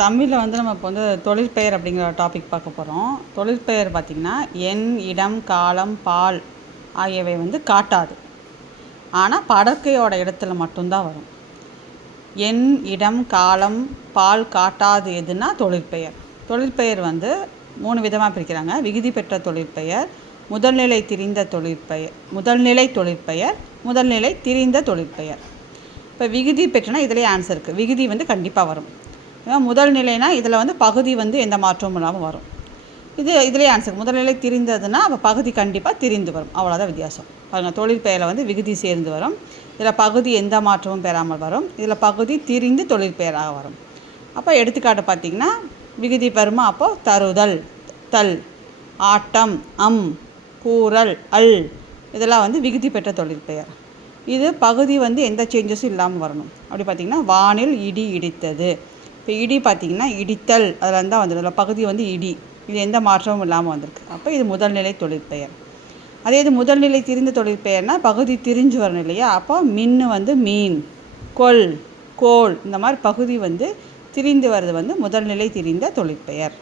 தமிழில் வந்து நம்ம இப்போ வந்து தொழிற்பெயர் அப்படிங்கிற டாபிக் பார்க்க போகிறோம் தொழிற்பெயர் பார்த்திங்கன்னா எண் இடம் காலம் பால் ஆகியவை வந்து காட்டாது. ஆனால் படற்கையோட இடத்துல மட்டும்தான் வரும். எண் இடம் காலம் பால் காட்டாது எதுனா தொழிற்பெயர். தொழிற்பெயர் வந்து மூணு விதமாக பிரிக்கிறாங்க. விகுதி பெற்ற தொழிற்பெயர் முதல்நிலை திரிந்த தொழிற்பெயர் முதல்நிலை தொழிற்பெயர் முதல்நிலை திரிந்த தொழிற்பெயர். இப்போ விகுதி பெற்றனா இதிலே ஆன்சர் இருக்குது விகுதி வந்து கண்டிப்பாக வரும். முதல் நிலைனா இதில் வந்து பகுதி வந்து எந்த மாற்றமும் இல்லாமல் வரும். இது இதிலே ஆன்சர் முதல்நிலை திரிந்ததுன்னா அப்போ பகுதி கண்டிப்பாக திரிந்து வரும். அவ்வளோதான் வித்தியாசம். பாருங்கள் தொழிற்பெயரில் வந்து விகுதி சேர்ந்து வரும். இதில் பகுதி எந்த மாற்றமும் பெறாமல் வரும். இதில் பகுதி திரிந்து தொழிற்பெயராக வரும். அப்போ எடுத்துக்காட்டு பார்த்திங்கன்னா விகுதி பெருமா அப்போது தருதல் தல் ஆட்டம் அம் கூறல் அல். இதெல்லாம் வந்து விகுதி பெற்ற தொழிற்பெயர் இது பகுதி வந்து எந்த சேஞ்சஸும் இல்லாமல் வரணும். அப்படி பார்த்திங்கன்னா வானில் இடி இடித்தது. இப்போ இடி பார்த்திங்கன்னா இடித்தல் அதில் தான் வந்துடும் அதில் பகுதி வந்து இடி. இது எந்த மாற்றமும் இல்லாமல் வந்திருக்கு. அப்போ இது முதல்நிலை தொழிற்பெயர் அதே இது முதல்நிலை திரிந்த தொழிற்பெயர்னால் பகுதி திரிஞ்சு வரணும் இல்லையா? அப்போ மின்னு வந்து மீன் கொல் கோல் இந்த மாதிரி பகுதி வந்து திரிந்து வர்றது வந்து முதல்நிலை திரிந்த தொழிற்பெயர்